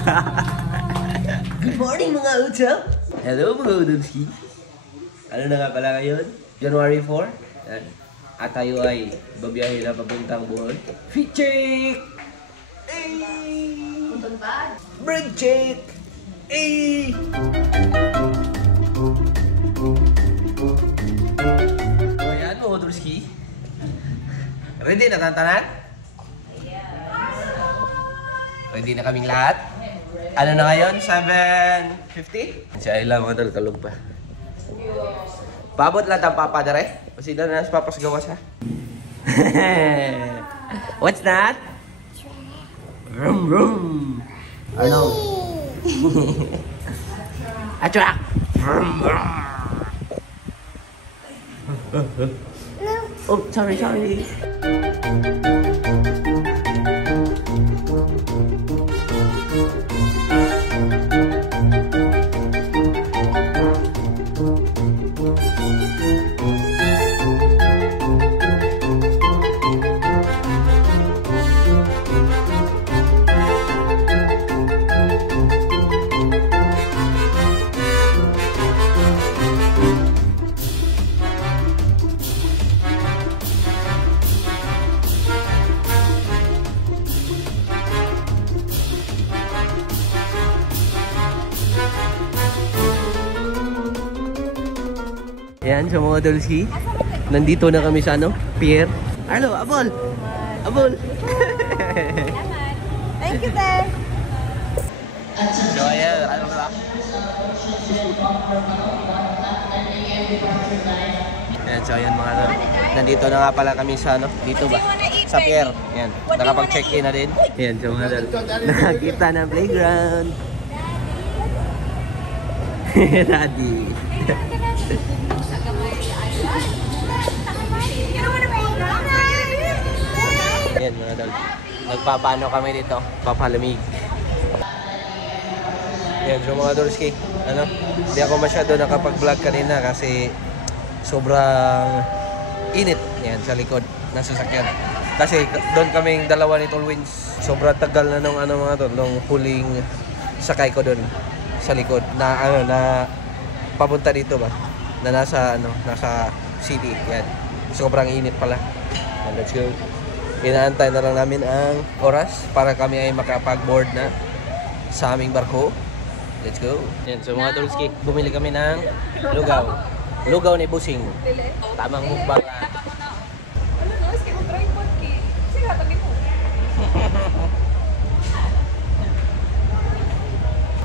Good morning mga utap! Hello mga udolski! Ano na nga pala ngayon? January 4? Yan. At tayo ay babiyahe na papuntang Bohol. Fit check! Ay! Break check! Ay! So ayan mga udolski. Ready na tantanan? Ready na kaming lahat? Ano na ngayon? 7:50? Si Ayla mga tol, kalog pa. Pabot lang ang papadare. Kasi doon na papasgawa siya. What's that? Vroom vroom. Ano? Atrak! Vroom vroom. Oh, sorry. Ayan, sa mga dolski. Nandito na kami sa ano? Pier. Arlo, abol! Abol! Thank you, Dad! So, ayan. Ano ba? Ayan, so ayan mga tol. Nandito na nga pala kami sa ano? Dito ba? Sa pier. Ayan. Nakapag-check-in na din. Ayan, so mga tol. Nakakita ng playground. Daddy. Ayan mga tol. Nagpapaano kami dito. Papalamig. Ayan, so mga dolski. Ano? Hindi ako masyado nakapag-vlog kanina kasi sobrang init. Ayan, sa likod ng sasakyan. Kasi doon kaming dalawa ni Tolwins. Sobrang tagal na nung ano mga tol. Nung huling sakay ko doon sa likod. Na ano, na papunta dito ba? Na nasa city. Yan. Sobrang init pala. And let's go. Inaantay na lang namin ang oras para kami ay makapag-board na sa aming barko. Let's go. Yan, so mga Tolski, bumili kami ng lugaw. Lugaw ni Busing. Tamang mukbang.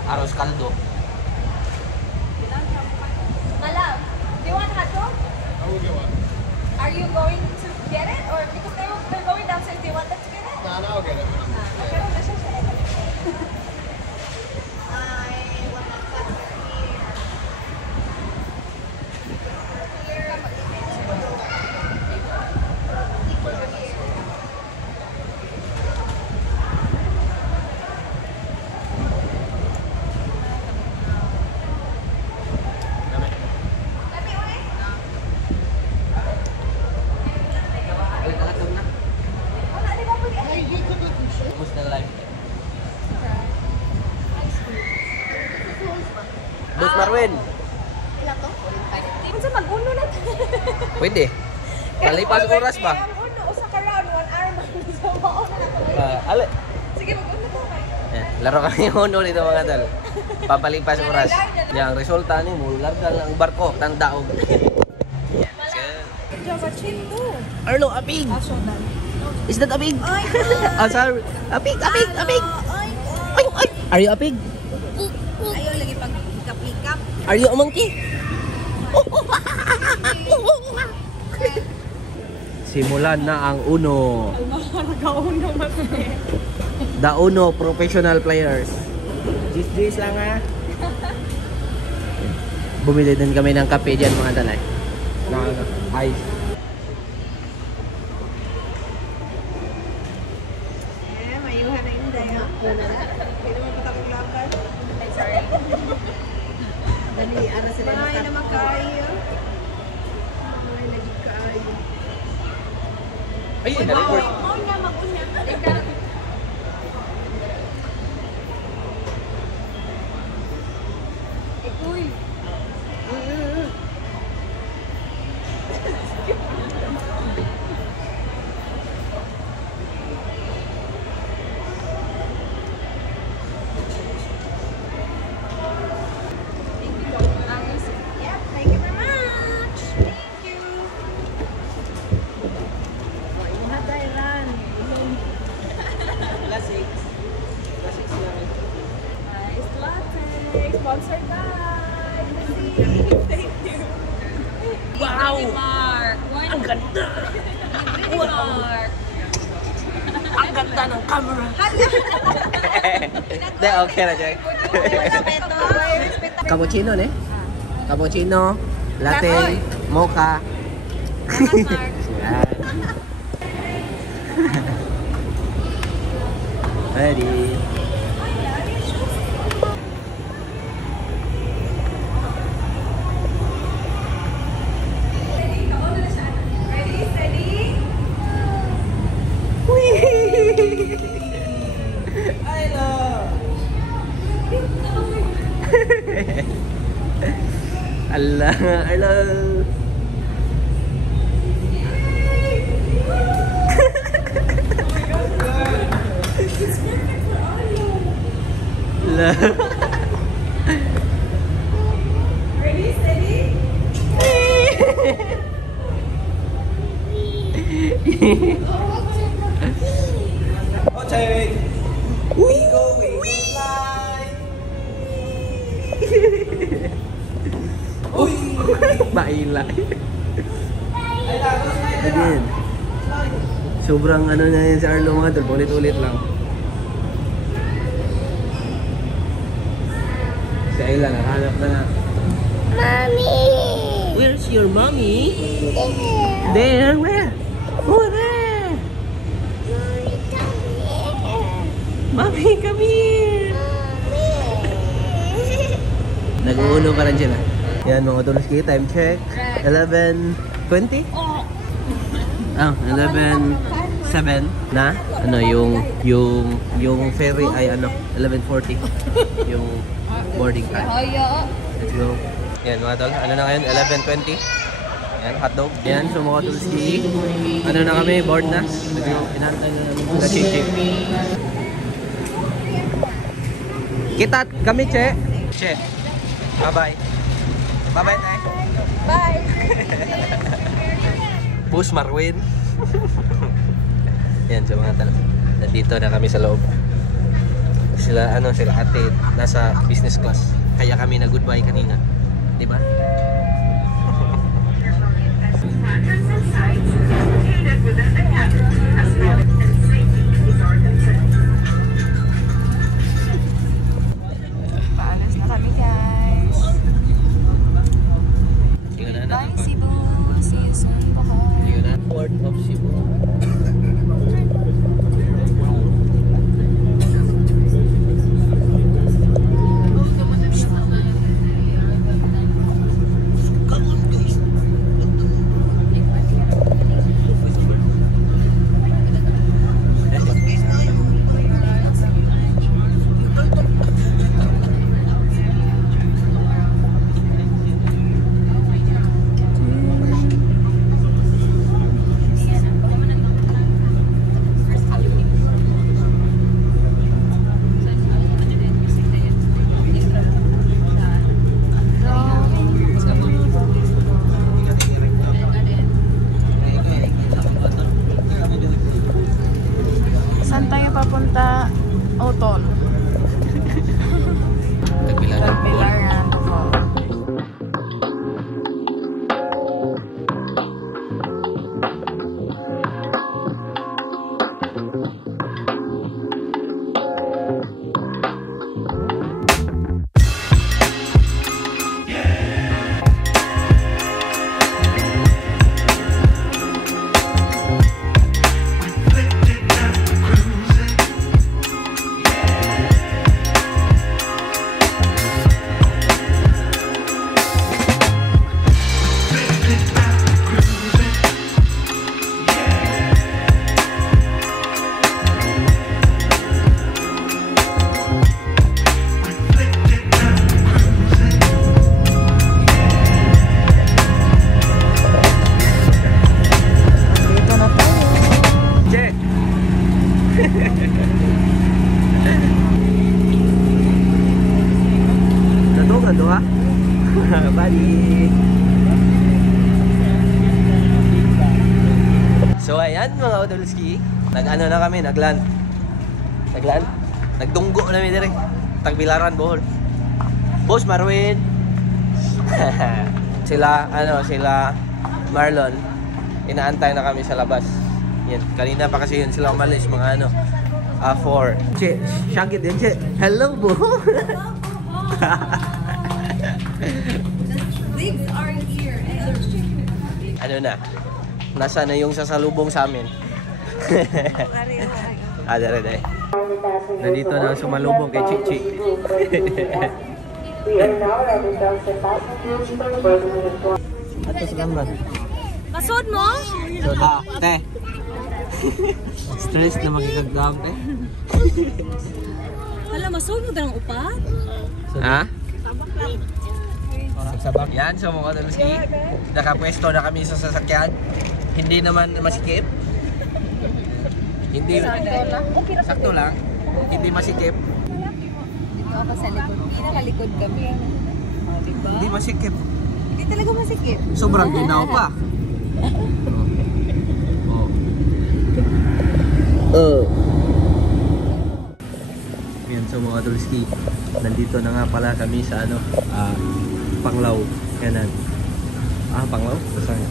Aros kaldo. Malab, do you want hot dog? I will get one. Are you going to get it? Or because they're going downstairs, do you want them to get it? No, I'll get it. Okay, no, that's okay. I want that butter Boss Marwin. Ilan to? Kung sa mag-uno na. Pwede. Kalipas oras ba? Ang uno, usa ka round, 1 hour man. So, mauna na to. Ale. Sige, mag-uno to kayo. Laro kami uno dito mga tol. Papalipas oras. Yang resulta ni mo larga ang barko tang daog. Java chip to. Arlo, apig. Asonan. Is that apig? Ay, Ah, sorry. Apig. ay. Ay. Are you apig? Ayaw lagi pag pikap-pikap. Are you a monkey? Simulan na ang uno. Nag-uno masaya. The Uno professional players. Gis lang ha. Bumili din kami ng kape dyan mga talay. Ice. Mayuhan na yun dahil. Pwede mo patapulakan. Ay, sorry. Dali, ano sila nakapulakan. Ay, naman kayo. Ay, lagi kayo. Ay, na-record. Mag-unya. Sponsored by. Thank you. Wow! Ang ganda! Wow! Ang ganda ng camera! Hindi, okay na, Jack. Cappuccino, ne? Cappuccino, latte, mocha. Yan. Ready. Allah, hello. Ready, steady. Okay. We go, fly. Mailay. Again. Sobrang ano na yan si Arlo mga tol, ulit-ulit lang. Si Ayla, nakahanap na na. Mommy! Where's your mommy? There, where? Oh, there! Mommy, come here! Nag-uuno pa rin sila. Yan mga Tolski, time check. 11:20? Ah, 11:07 na. Ano yung ferry ay ano, 11:40. Yung boarding time. Let's go. Yan mga tol, ano na ngayon? 11:20. Yan, hotdog. Yan, so mga Tolski. Ano na kami, board na. Let's go. Inantay na namin sa chichik. Kita kami, Che. Che. Bye-bye. Bye-bye, Tay. Bye. Push Marwin. Yan, so mga talo. Nandito na kami sa loob. Sila ate nasa business class. Kaya kami na goodbye kanina. 'Di ba? Paalis na kami, guys. Bye, Cebu! See you soon! Bye! Port of Cebu. Saan tayo papunta? Otol. Tagbilaran. Pilaran. Nandun ha? Bali! So ayan mga Odolski, nag-ano na kami, nagland. Nagtunggo na kami dire. Tagbilaran, Bohol. Boss Marwin. sila Marlon. Inaantay na kami sa labas. Yan, kanina pa kasi yun sila umalis, mga 4. Che, Shaggy din, Che. Hello, Bo. Legs are here. Ano na? Nasa na yung sasalubong sa amin? Dere. Nandito na sumalubong kay Chichi. Ato sa kamera. Pasod mo? Te. Stress na magkakagam, te. Hala, masod mo ng upat? Ha? Sabak. Yan, so mga Dolski. Nakapwesto na kami sa sasakyan. Hindi naman masikip. Hindi. Sakto lang. Hindi masikip. Dito ako sa likod. Pinakalikod kami. Oh, diba? Hindi masikip. Hindi talaga masikip. Sobrang ginaw pa. Yan, so mga Dolski. Nandito na nga pala kami sa Panglao. Yanan. Panglao? Basta nga.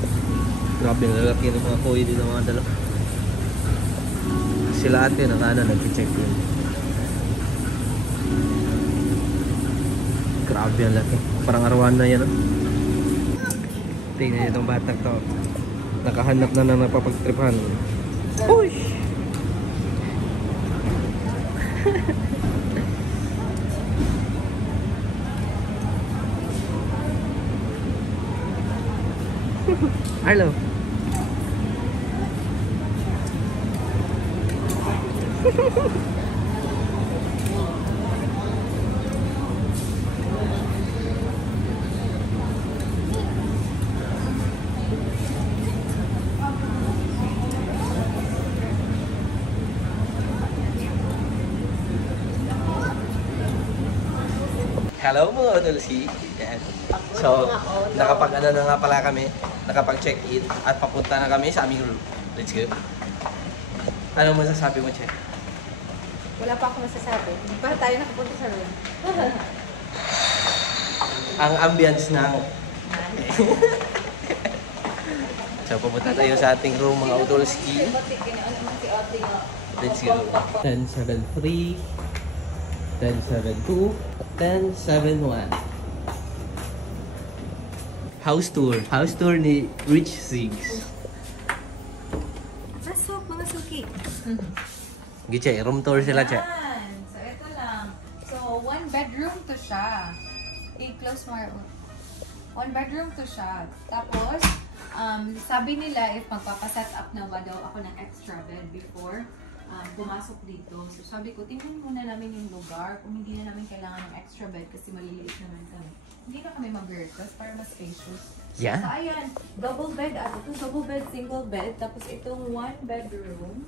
Grabe ang lalaki ng mga koy dito mga dalawa. Sila ate nag-check in. Grabe ang laki. Parang arawan na yan. Tingnan itong batang to. Nakahanap na ng napapagtripan. Push! Hello. Hello mga Dolski. Yan. So, nakapag-ano na nga pala kami, nakapag-check-in at papunta na kami sa aming room. Let's go. Ano masasabi mo, Che? Wala pa ako masasabi. Hindi pa tayo nakapunta sa room. Ang ambience ng... So, pupunta tayo sa ating room mga Dolski. Let's go. 1073 1072 1071 House tour. House tour ni Rich Sigs. Pasok, mga suki. Giche, room tour sila, Che. Yan. So, ito lang. So, 1 bedroom to siya. Close more. 1 bedroom to siya. Tapos, sabi nila if magpapaset up na ba daw ako ng extra bed before pumasok dito. So, sabi ko, tingnan muna namin yung lugar kung hindi na namin kailangan ng extra bed kasi maliliit naman kami. Hindi na kami mag-request para mas spacious. Yeah. So, ayan. Double bed. Ito double bed, single bed. Tapos, itong 1 bedroom.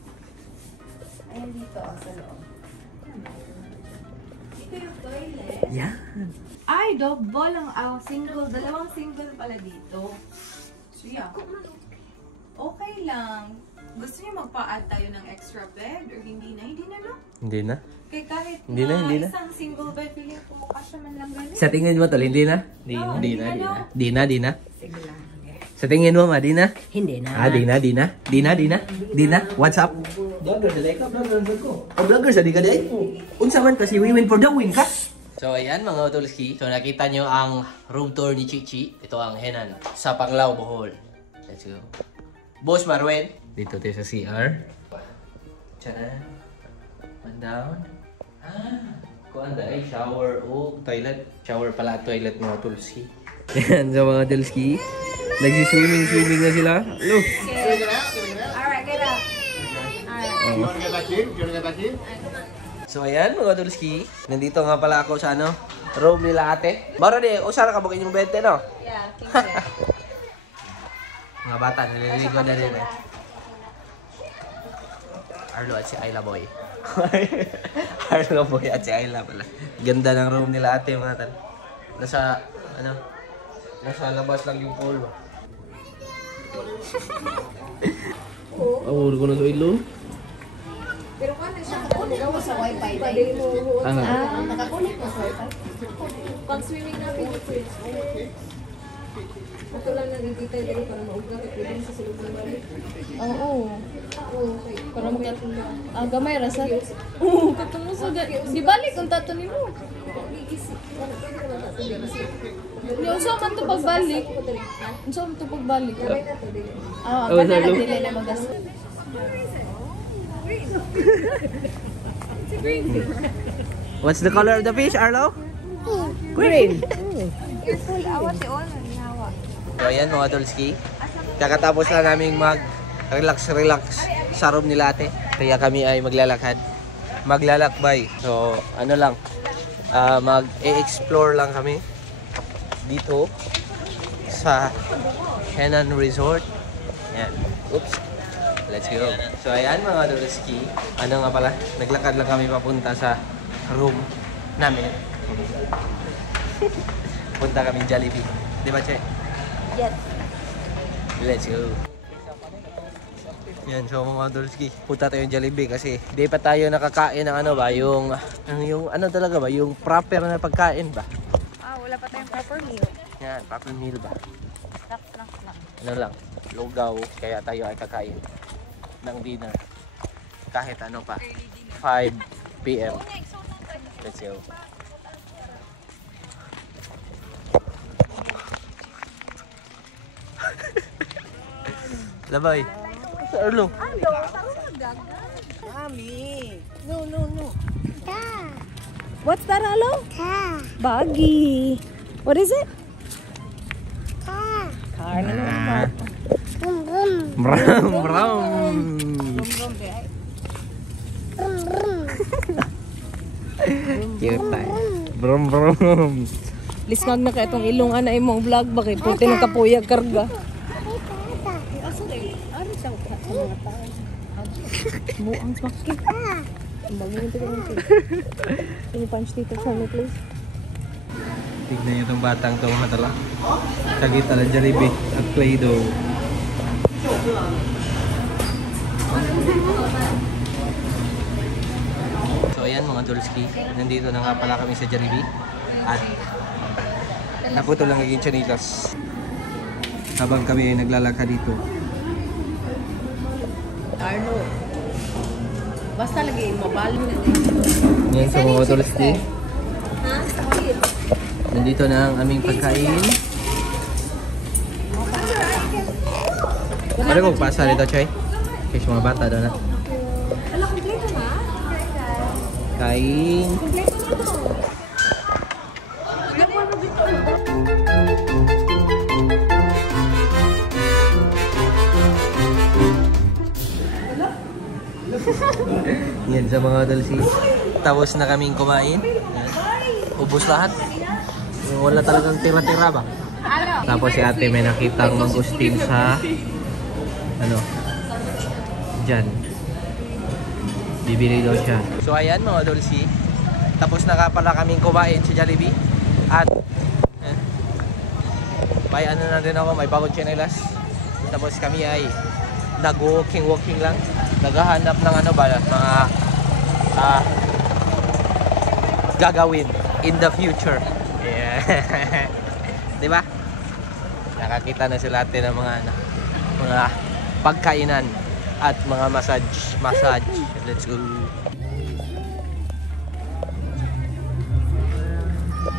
Ayan dito sa loob. Ito yung toilet. Yeah. Ay, double ang single. Dalawang single pala dito. So, yeah. Okay lang. Gusto niyo magpa-add tayo ng extra bed or hindi na? Hindi na, no? Hindi na. Kaya kahit Hindi na. isang single bed, feeling ko mukha siya man lang ganun. Sa tingin mo, tol, hindi na? No, Di hindi na. Di na. Sige lang. Sa tingin mo, ma, di na? Hindi na. Di na. What's up? Vlogger sa ka, vlogger ko. O vlogger sa di ka day? Unsa man kasi we win for the win ka? So ayan mga Utolski. So nakita nyo ang room tour ni Chichi. Ito ang Henan sa Panglao, Bohol. Let's go. Boss Marwen. Dito tayo sa CR. Tcharan. One down. Kuan ay shower o toilet. Shower pala toilet mga Utolski. Ayan sa mga Utolski. Nagsi-swimming na sila. Hello. Alright, get up. So ayan mga Dolski, nandito nga pala ako sa room nila ate. Baro di, usara ka bukin yung bente no? Yeah, king size. Mga bata, naliligo na rin eh. Arlo at si Ayla boy. Arlo boy at si Ayla pala. Ganda ng room nila ate mga tal. Nasa labas lang yung pool ba? Awur ko na sa ilo. Pero kung siya nakakunik mo sa wifi, dahil mo Ano? nakakunik mo sa wifi. Pag swimming namin dito, ito lang nagkikita dito para maugat at pwede sa sulog ng balik. Oo. Okay. Para makat gamay ra sa. Oo, katong sa di balik ang tato nimo. Yo so man to pagbalik. Unsa man to pagbalik? Ah, Oh, kana sorry. dili na magas. What's the color of the fish, Arlo? Green. Careful, awat si Ono, nihawa. So ayan mga Dolski, kakatapos lang namin mag-relax sa room nila ate. Kaya kami ay maglalakbay. So ano lang, mag-e-explore lang kami dito sa Henan Resort. Ayan. Oops. Let's go. So ayan mga Dolski, ano nga pala, naglakad lang kami papunta sa room namin. Punta kami Jollibee. Di ba, Che? Yes. Let's go. Yan, so mga Dolski, punta tayo yung Jollibee kasi di pa tayo nakakain ng ano ba, yung ano talaga ba, yung proper na pagkain ba? Wala pa tayong proper meal. Yan, proper meal ba? Snack. Ano lang, lugaw, kaya tayo ay kakain ng dinner. Kahit ano pa, 5 PM. Let's go. Labay. Sa Arlo. Mami. No. What's that, Alo? Car. Buggy. What is it? Car. Car. Brown. Cute tayo. Brum. Lisngag na ka itong ilong ana imong vlog ba kay puti ng kapuyag karga. Buang sakit. Bagay ito lang. Can you punch dito for me, please? Tignan niyo itong batang to mga tala. Kagita ng Jollibee at Play-Doh. So ayan mga Dolski, nandito na nga pala kami sa Jollibee. At naputo lang naging chanilas habang kami ay naglalakad dito. Arno. Basta lagi mabalo na. Ngayon sa mga Dolski, nandito na ang aming pagkain. Ano kong pasa dito, Choy? Kasi mga bata doon na. Ala, kompleto na? Kain. Yan sa mga Dolsi. Tapos na kaming kumain. Yan. Ubus lahat. Wala talagang tira-tira ba? Tapos si ate may nakitang mangustin sa ano dyan. Bibili daw siya. So ayan mga Dolsi. Tapos na nga pala kaming kumain sa Jollibee. At may ano na rin ako, may bagong chinelas. Tapos kami ay nag-walking lang. Naghahanap ng ano ba, mga gagawin in the future. Yeah. 'Di ba? Nakakita na sila natin ng mga pagkainan at mga massage. Let's go.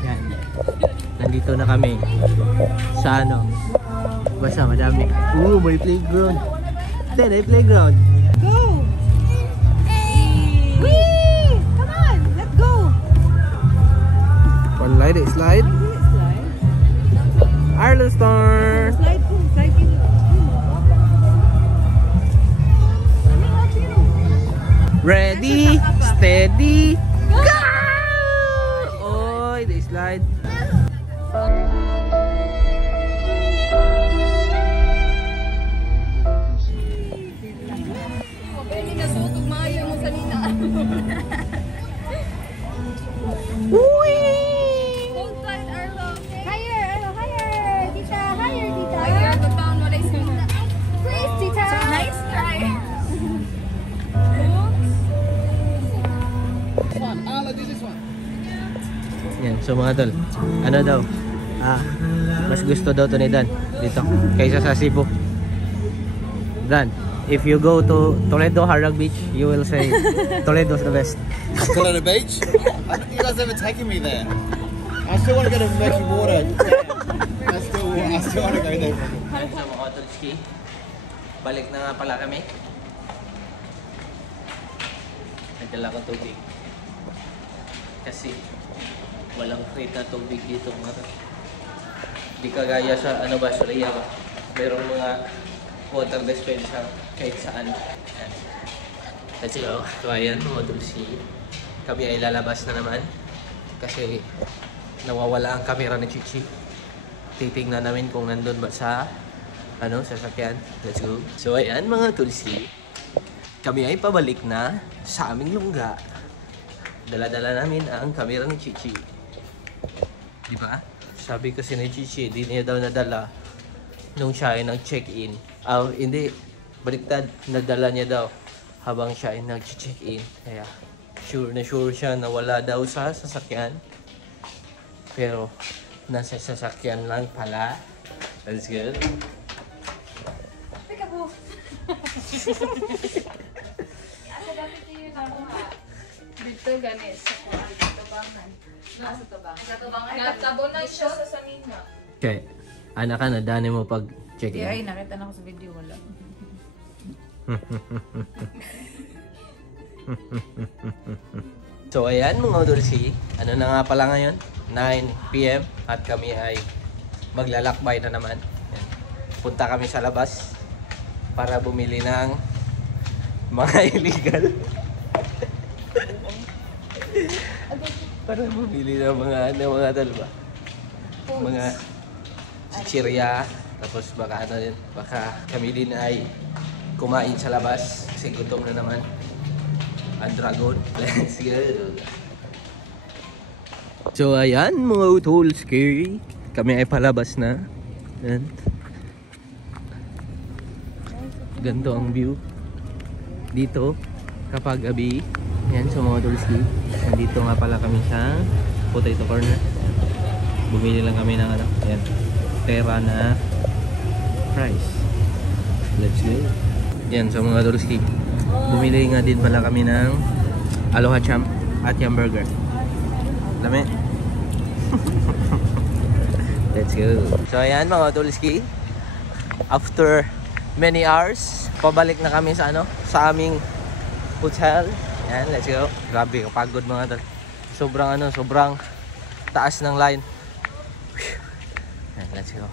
Yan. Nandito na kami sa ano. Basta madami. May playground. Then may playground. Go! Whee! Come on, let's go! One slide. Arlo Store. Slide ko, slide ko. Ready, steady, go! Oy, the slide. Yan, so mga tol, ano daw? Mas gusto daw to ni Dan dito kaysa sa Cebu. Dan, if you go to Toledo, Harag Beach, you will say Toledo's the best. Toledo Beach? I don't think you guys ever taken me there. I still want to go to murky water. I still want to go there. Sa mga Otolski, balik na nga pala kami. Nagdala ko tubig. Kasi walang free na tubig dito mga tol. Di kagaya sa ano ba, Surya ba? Merong mga water dispenser kahit saan. Ayan. Let's go. So ayan mga Otolski, kami ay lalabas na naman. Kasi nawawala ang camera ni Chichi. Titingnan namin kung nandun ba sa sasakyan. Let's go. So ayan mga Tulsi, kami ay pabalik na sa aming lungga. Dala-dala namin ang camera ni Chichi. Di ba? Sabi kasi ni Chichi, di niya daw nadala nung siya ay nag-check-in. Hindi. Baliktad. Nadala niya daw habang siya ay nag-check-in. Kaya sure na sure siya na wala daw sa sasakyan. Pero nasa sasakyan lang pala. That's good. Pick up po. Asa dapat yung nakuha? Dito ganis. Dito bangan. Asa to ba? Asa to ba? Natabo na siya sa sanina. Okay. Anak ka na, dani mo pag check-in. Ay, nakita na ako sa video. Wala. So ayan mga Udolsi, ano na nga pala ngayon? 9 PM at kami ay maglalakbay na naman. Ayan. Punta kami sa labas para bumili ng mga illegal. Para bumili ng mga talba. Mga chichirya. Tapos baka baka kami din ay kumain sa labas kasi gutom na naman. Ang dragon. Let's go. So ayan mga Utolski, kami ay palabas na. Ayan. Ganito ang view dito kapag gabi. Ayan, so mga Utolski, nandito nga pala kami sa potato corner. Bumili lang kami ng ayan, pera na price. Let's go. Ayan, so mga Utolski, bumili nga din pala kami ng Aloha Champ at Yum Burger. Dami. Let's go. So ayan mga Utolski, after many hours, pabalik na kami sa sa aming hotel. Ayan, let's go. Grabe, kapagod mga tol. Sobrang taas ng line. Ayan, let's go.